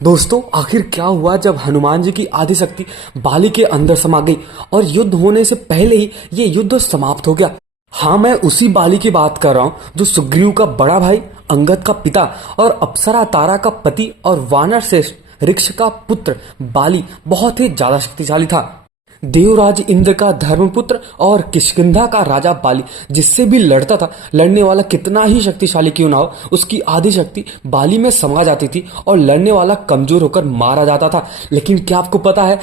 दोस्तों आखिर क्या हुआ जब हनुमान जी की आदि शक्ति बाली के अंदर समा गई और युद्ध होने से पहले ही ये युद्ध समाप्त हो गया। हाँ, मैं उसी बाली की बात कर रहा हूँ जो सुग्रीव का बड़ा भाई, अंगद का पिता और अप्सरा तारा का पति और वानर श्रेष्ठ ऋक्ष का पुत्र बाली बहुत ही ज्यादा शक्तिशाली था। देवराज इंद्र का धर्मपुत्र और किष्किंधा का राजा बाली जिससे भी लड़ता था, लड़ने वाला कितना ही शक्तिशाली क्यों ना हो, उसकी आधी शक्ति बाली में समा जाती थी और लड़ने वाला कमजोर होकर मारा जाता था। लेकिन क्या आपको पता है,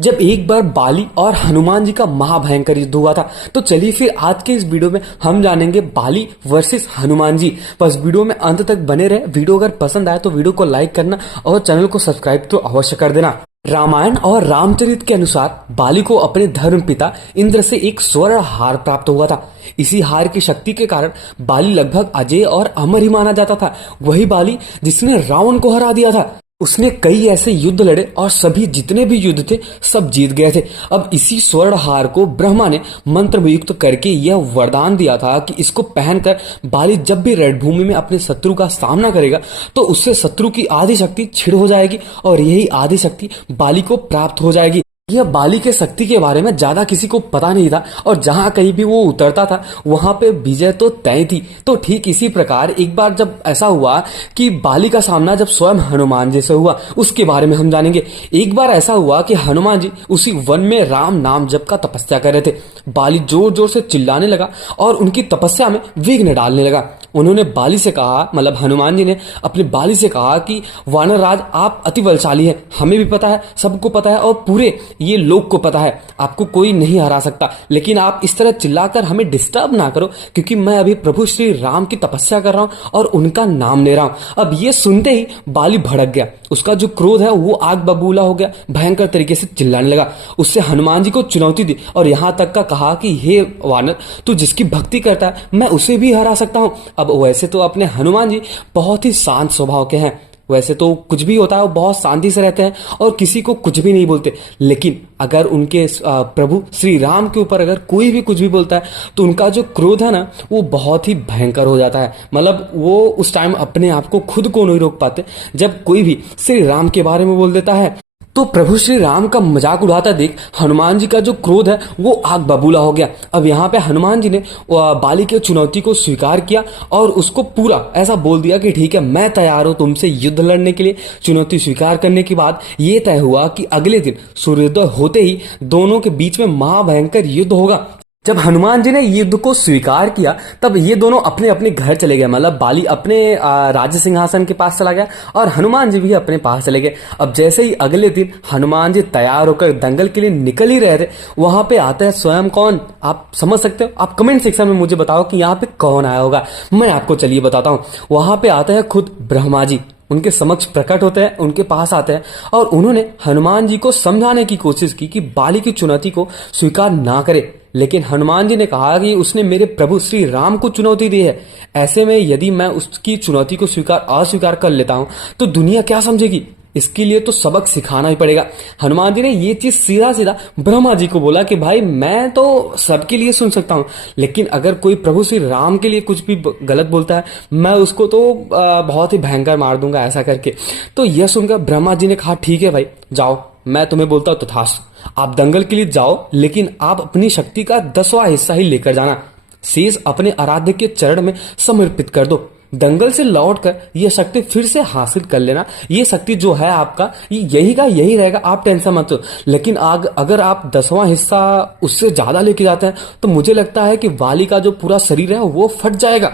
जब एक बार बाली और हनुमान जी का महाभयंकर युद्ध हुआ था, तो चलिए फिर आज के इस वीडियो में हम जानेंगे बाली वर्सेस हनुमान जी। बस वीडियो में अंत तक बने रहे। वीडियो अगर पसंद आए तो वीडियो को लाइक करना और चैनल को सब्सक्राइब तो अवश्य कर देना। रामायण और रामचरित के अनुसार बाली को अपने धर्म पिता इंद्र से एक स्वर्ण हार प्राप्त हुआ था। इसी हार की शक्ति के कारण बाली लगभग अजेय और अमर ही माना जाता था। वही बाली जिसने रावण को हरा दिया था। उसने कई ऐसे युद्ध लड़े और सभी जितने भी युद्ध थे सब जीत गए थे। अब इसी स्वर्ण हार को ब्रह्मा ने मंत्र युक्त करके यह वरदान दिया था कि इसको पहनकर बाली जब भी रणभूमि में अपने शत्रु का सामना करेगा तो उससे शत्रु की आधी शक्ति छिड़ हो जाएगी और यही आधी शक्ति बाली को प्राप्त हो जाएगी। यह बाली के शक्ति के बारे में ज्यादा किसी को पता नहीं था और जहां कहीं भी वो उतरता था वहां पे विजय तो तय थी। तो ठीक इसी प्रकार एक बार जब ऐसा हुआ कि बाली का सामना जब स्वयं हनुमान जी से हुआ, उसके बारे में हम जानेंगे। एक बार ऐसा हुआ कि हनुमान जी उसी वन में राम नाम जप का तपस्या कर रहे थे। बाली जोर जोर से चिल्लाने लगा और उनकी तपस्या में विघ्न डालने लगा। उन्होंने बाली से कहा, मतलब हनुमान जी ने अपने बाली से कहा कि वानर राज आप अति बलशाली है, हमें भी पता है, सबको पता है और पूरे ये लोग को पता है, आपको कोई नहीं हरा सकता। लेकिन आप इस तरह चिल्लाकर हमें डिस्टर्ब ना करो क्योंकि मैं अभी प्रभु श्री राम की तपस्या कर रहा हूं और उनका नाम ले रहा हूं। अब ये सुनते ही बाली भड़क गया। उसका जो क्रोध है वो आग बबूला हो गया, भयंकर तरीके से चिल्लाने लगा। उससे हनुमान जी को चुनौती दी और यहां तक का कहा कि हे वानर, तू जिसकी भक्ति करता है मैं उसे भी हरा सकता हूं। अब वैसे तो अपने हनुमान जी बहुत ही शांत स्वभाव के हैं, वैसे तो कुछ भी होता है वो बहुत शांति से रहते हैं और किसी को कुछ भी नहीं बोलते। लेकिन अगर उनके प्रभु श्री राम के ऊपर अगर कोई भी कुछ भी बोलता है तो उनका जो क्रोध है ना वो बहुत ही भयंकर हो जाता है। मतलब वो उस टाइम अपने आप को खुद को नहीं रोक पाते जब कोई भी श्री राम के बारे में बोल देता है। तो प्रभु श्री राम का मजाक उड़ाता देख हनुमान जी का जो क्रोध है वो आग बबूला हो गया। अब यहाँ पे हनुमान जी ने बाली की चुनौती को स्वीकार किया और उसको पूरा ऐसा बोल दिया कि ठीक है, मैं तैयार हूं तुमसे युद्ध लड़ने के लिए। चुनौती स्वीकार करने के बाद ये तय हुआ कि अगले दिन सूर्योदय होते ही दोनों के बीच में महाभयंकर युद्ध होगा। जब हनुमान जी ने युद्ध को स्वीकार किया तब ये दोनों अपने अपने घर चले गए। मतलब बाली अपने राज्य सिंहासन के पास चला गया और हनुमान जी भी अपने पास चले गए। अब जैसे ही अगले दिन हनुमान जी तैयार होकर दंगल के लिए निकल ही रहे थे, वहां पे आता है स्वयं कौन, आप समझ सकते हो? आप कमेंट सेक्शन में मुझे बताओ कि यहाँ पे कौन आया होगा। मैं आपको चलिए बताता हूँ। वहां पे आता है खुद ब्रह्मा जी, उनके समक्ष प्रकट होते हैं, उनके पास आते हैं और उन्होंने हनुमान जी को समझाने की कोशिश की कि बाली की चुनौती को स्वीकार ना करे। लेकिन हनुमान जी ने कहा कि उसने मेरे प्रभु श्री राम को चुनौती दी है, ऐसे में यदि मैं उसकी चुनौती को अस्वीकार कर लेता हूं तो दुनिया क्या समझेगी? इसके लिए तो सबक सिखाना ही पड़ेगा। हनुमान जी ने ये चीज सीधा सीधा ब्रह्मा जी को बोला कि भाई मैं तो सबके लिए सुन सकता हूँ, लेकिन अगर कोई प्रभु श्री राम के लिए कुछ भी गलत बोलता है मैं उसको तो बहुत ही भयंकर मार दूंगा, ऐसा करके। तो यह सुनकर ब्रह्मा जी ने कहा ठीक है भाई, जाओ, मैं तुम्हें बोलता हूं तथास्तु। आप दंगल के लिए जाओ, लेकिन आप अपनी शक्ति का 10वां हिस्सा ही लेकर जाना, शेष अपने आराध्य के चरण में समर्पित कर दो। दंगल से लौटकर यह शक्ति फिर से हासिल कर लेना। ये शक्ति जो है आपका यही का यही रहेगा, आप टेंशन मत लो। लेकिन अगर आप 10वां हिस्सा उससे ज्यादा लेके जाते हैं तो मुझे लगता है कि बाली का जो पूरा शरीर है वो फट जाएगा।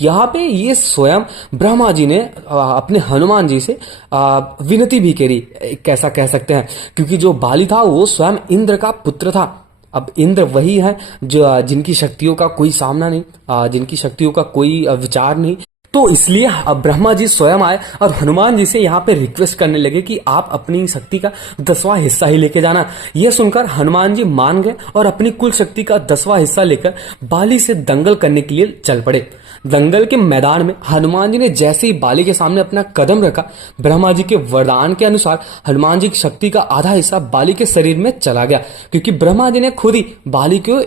यहाँ पे ये स्वयं ब्रह्मा जी ने अपने हनुमान जी से विनती भी करी, कैसा कह सकते हैं, क्योंकि जो बाली था वो स्वयं इंद्र का पुत्र था। अब इंद्र वही है जो जिनकी शक्तियों का कोई सामना नहीं, जिनकी शक्तियों का कोई विचार नहीं। तो इसलिए अब ब्रह्मा जी स्वयं आए और हनुमान जी से यहाँ पे रिक्वेस्ट करने लगे कि आप अपनी शक्ति का 10वां हिस्सा ही लेके जाना। यह सुनकर हनुमान जी मान गए और अपनी कुल शक्ति का 10वां हिस्सा लेकर बाली से दंगल करने के लिए चल पड़े। दंगल के मैदान में हनुमान जी ने जैसे ही बाली के सामने अपना कदम रखा, ब्रह्मा जी के वरदान के अनुसार हनुमान जी की शक्ति का आधा हिस्सा बाली के शरीर में चला गया, क्योंकि ब्रह्मा जी ने खुद ही बाली को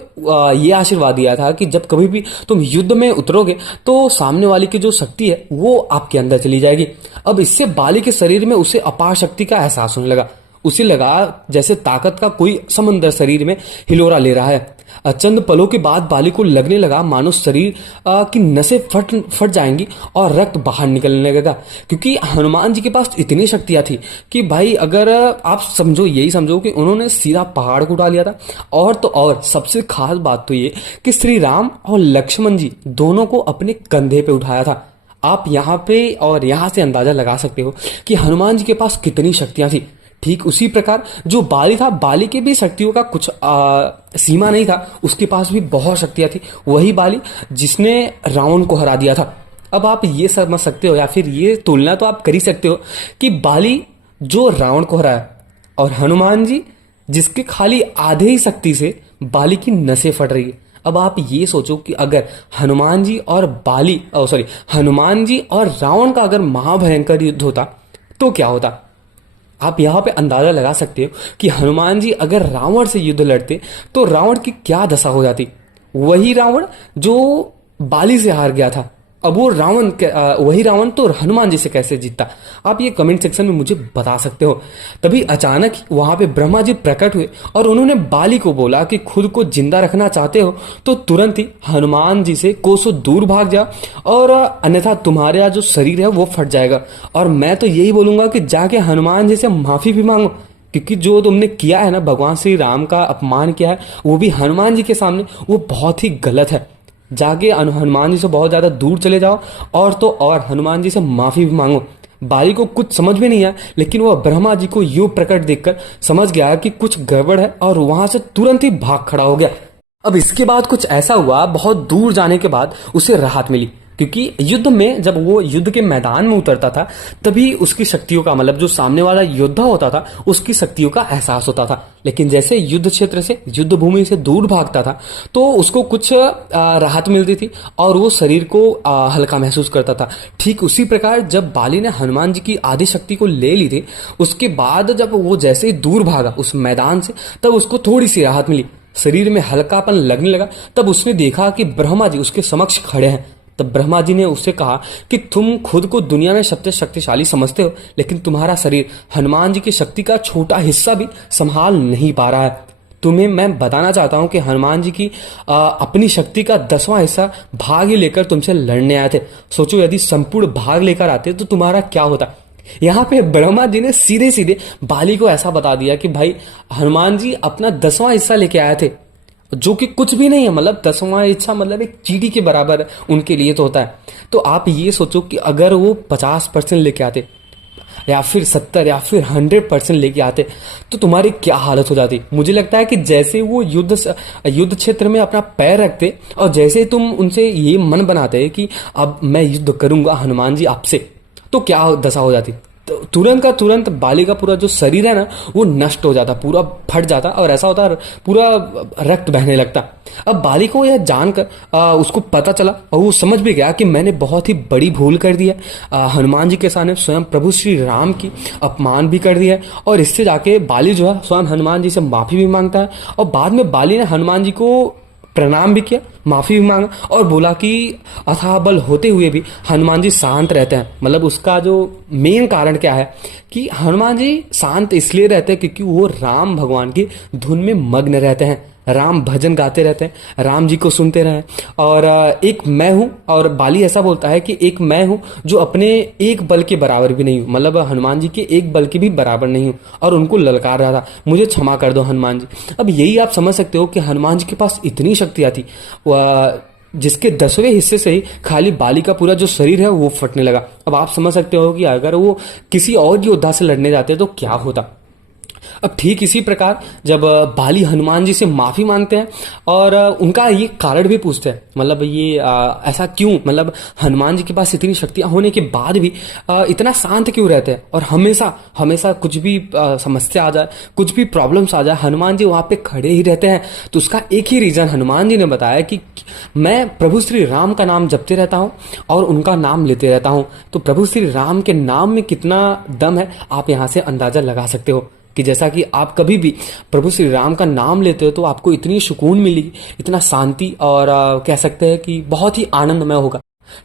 ये आशीर्वाद दिया था कि जब कभी भी तुम युद्ध में उतरोगे तो सामने वाली की जो शक्ति है वो आपके अंदर चली जाएगी। अब इससे बाली के शरीर में उसे अपार शक्ति का एहसास होने लगा। उसे लगा जैसे ताकत का कोई समंदर शरीर में हिलोरा ले रहा है। चंद पलों के बाद बाली को लगने लगा मानो शरीर की नसें फट जाएंगी और रक्त बाहर निकलने लगेगा, क्योंकि हनुमान जी के पास इतनी शक्तियां थी कि भाई अगर आप समझो, यही समझो कि उन्होंने सीधा पहाड़ को उठा लिया था। और तो और सबसे खास बात तो ये कि श्री राम और लक्ष्मण जी दोनों को अपने कंधे पे उठाया था। आप यहाँ पे और यहाँ से अंदाजा लगा सकते हो कि हनुमान जी के पास कितनी शक्तियां थी। ठीक उसी प्रकार जो बाली था, बाली के भी शक्तियों का कुछ सीमा नहीं था, उसके पास भी बहुत शक्तियां थी। वही बाली जिसने रावण को हरा दिया था। अब आप ये समझ सकते हो या फिर ये तुलना तो आप कर ही सकते हो कि बाली जो रावण को हराया और हनुमान जी जिसके खाली आधे ही शक्ति से बाली की नसें फट रही है। अब आप ये सोचो कि अगर हनुमान जी और हनुमान जी और रावण का अगर महाभयंकर युद्ध होता तो क्या होता। आप यहां पे अंदाजा लगा सकते हो कि हनुमान जी अगर रावण से युद्ध लड़ते तो रावण की क्या दशा हो जाती। वही रावण जो बाली से हार गया था, अब वो वही रावण तो हनुमान जी से कैसे जीतता। आप ये कमेंट सेक्शन में मुझे बता सकते हो। तभी अचानक वहां पे ब्रह्मा जी प्रकट हुए और उन्होंने बाली को बोला कि खुद को जिंदा रखना चाहते हो तो तुरंत ही हनुमान जी से कोसों दूर भाग जाओ, और अन्यथा तुम्हारा जो शरीर है वो फट जाएगा। और मैं तो यही बोलूंगा कि जाके हनुमान जी से माफी भी मांगो, क्योंकि जो तुमने किया है ना, भगवान श्री राम का अपमान किया है वो भी हनुमान जी के सामने, वो बहुत ही गलत है। जाके हनुमान जी से बहुत ज्यादा दूर चले जाओ और तो और हनुमान जी से माफी भी मांगो। बाली को कुछ समझ में नहीं आया, लेकिन वह ब्रह्मा जी को यूं प्रकट देखकर समझ गया कि कुछ गड़बड़ है और वहां से तुरंत ही भाग खड़ा हो गया। अब इसके बाद कुछ ऐसा हुआ, बहुत दूर जाने के बाद उसे राहत मिली, क्योंकि युद्ध में जब वो युद्ध के मैदान में उतरता था तभी उसकी शक्तियों का, मतलब जो सामने वाला योद्धा होता था उसकी शक्तियों का एहसास होता था। लेकिन जैसे युद्ध क्षेत्र से, युद्ध भूमि से दूर भागता था तो उसको कुछ राहत मिलती थी और वो शरीर को हल्का महसूस करता था। ठीक उसी प्रकार जब बाली ने हनुमान जी की आदि शक्ति को ले ली थी, उसके बाद जब वो जैसे ही दूर भागा उस मैदान से, तब उसको थोड़ी सी राहत मिली, शरीर में हल्कापन लगने लगा। तब उसने देखा कि ब्रह्मा जी उसके समक्ष खड़े हैं। तब ब्रह्मा जी ने उससे कहा कि तुम खुद को दुनिया में सबसे शक्तिशाली समझते हो, लेकिन तुम्हारा शरीर हनुमान जी की शक्ति का छोटा हिस्सा भी संभाल नहीं पा रहा है। तुम्हें मैं बताना चाहता हूं कि हनुमान जी की अपनी शक्ति का 10वां हिस्सा भाग ही लेकर तुमसे लड़ने आए थे। सोचो यदि संपूर्ण भाग लेकर आते तो तुम्हारा क्या होता। यहाँ पे ब्रह्मा जी ने सीधे सीधे बाली को ऐसा बता दिया कि भाई हनुमान जी अपना 10वां हिस्सा लेके आए थे, जो कि कुछ भी नहीं है, मतलब 10वां हिस्सा मतलब एक चींटी के बराबर उनके लिए तो होता है। तो आप ये सोचो कि अगर वो 50% लेके आते या फिर 70 या फिर 100% लेके आते तो तुम्हारी क्या हालत हो जाती। मुझे लगता है कि जैसे वो युद्ध क्षेत्र में अपना पैर रखते और जैसे तुम उनसे ये मन बनाते कि अब मैं युद्ध करूंगा हनुमान जी आपसे, तो क्या दशा हो जाती। तो तुरंत का तुरंत बाली का पूरा जो शरीर है ना वो नष्ट हो जाता, पूरा फट जाता और ऐसा होता पूरा रक्त बहने लगता। अब बाली को यह जानकर उसको पता चला और वो समझ भी गया कि मैंने बहुत ही बड़ी भूल कर दी है। हनुमान जी के सामने स्वयं प्रभु श्री राम की अपमान भी कर दिया है। और इससे जाके बाली जो है स्वयं हनुमान जी से माफी भी मांगता है। और बाद में बाली ने हनुमान जी को प्रणाम भी किया, माफी भी मांगा और बोला कि अथाह बल होते हुए भी हनुमान जी शांत रहते हैं। मतलब उसका जो मेन कारण क्या है कि हनुमान जी शांत इसलिए रहते हैं क्योंकि वो राम भगवान की धुन में मग्न रहते हैं, राम भजन गाते रहते हैं, राम जी को सुनते रहे। और एक मैं हूं, और बाली ऐसा बोलता है कि एक मैं हूं जो अपने एक बल के बराबर भी नहीं हूं, मतलब हनुमान जी के एक बल के भी बराबर नहीं हूं, और उनको ललकार रहा था, मुझे क्षमा कर दो हनुमान जी। अब यही आप समझ सकते हो कि हनुमान जी के पास इतनी शक्तियां थी जिसके 10वें हिस्से से ही खाली बाली का पूरा जो शरीर है वो फटने लगा। अब आप समझ सकते हो कि अगर वो किसी और योद्धा से लड़ने जाते तो क्या होता। अब ठीक इसी प्रकार जब बाली हनुमान जी से माफी मांगते हैं और उनका ये कारण भी पूछते हैं, मतलब ये ऐसा क्यों, मतलब हनुमान जी के पास इतनी शक्तियां होने के बाद भी इतना शांत क्यों रहते हैं और हमेशा हमेशा कुछ भी समस्या आ जाए, कुछ भी प्रॉब्लम्स आ जाए, हनुमान जी वहां पे खड़े ही रहते हैं। तो उसका एक ही रीजन हनुमान जी ने बताया कि मैं प्रभु श्री राम का नाम जपते रहता हूं और उनका नाम लेते रहता हूं। तो प्रभु श्री राम के नाम में कितना दम है आप यहां से अंदाजा लगा सकते हो कि जैसा कि आप कभी भी प्रभु श्री राम का नाम लेते हो तो आपको इतनी सुकून मिलेगी, इतना शांति, और कह सकते हैं कि बहुत ही आनंदमय होगा।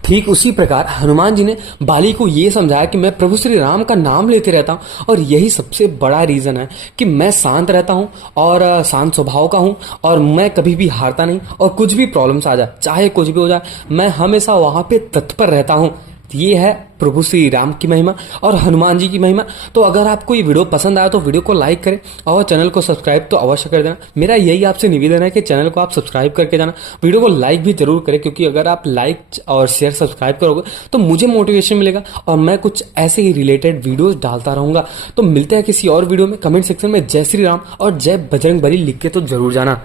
ठीक उसी प्रकार हनुमान जी ने बाली को ये समझाया कि मैं प्रभु श्री राम का नाम लेते रहता हूँ और यही सबसे बड़ा रीजन है कि मैं शांत रहता हूँ और शांत स्वभाव का हूँ और मैं कभी भी हारता नहीं और कुछ भी प्रॉब्लम्स आ जाए चाहे कुछ भी हो जाए मैं हमेशा वहां पे तत्पर रहता हूँ। ये है प्रभु श्री राम की महिमा और हनुमान जी की महिमा। तो अगर आपको ये वीडियो पसंद आया तो वीडियो को लाइक करें और चैनल को सब्सक्राइब तो अवश्य कर देना। मेरा यही आपसे निवेदन है कि चैनल को आप सब्सक्राइब करके जाना, वीडियो को लाइक भी जरूर करें, क्योंकि अगर आप लाइक और शेयर सब्सक्राइब करोगे तो मुझे मोटिवेशन मिलेगा और मैं कुछ ऐसे ही रिलेटेड वीडियोज डालता रहूंगा। तो मिलते हैं किसी और वीडियो में। कमेंट सेक्शन में जय श्री राम और जय बजरंग बली लिख के तो जरूर जाना।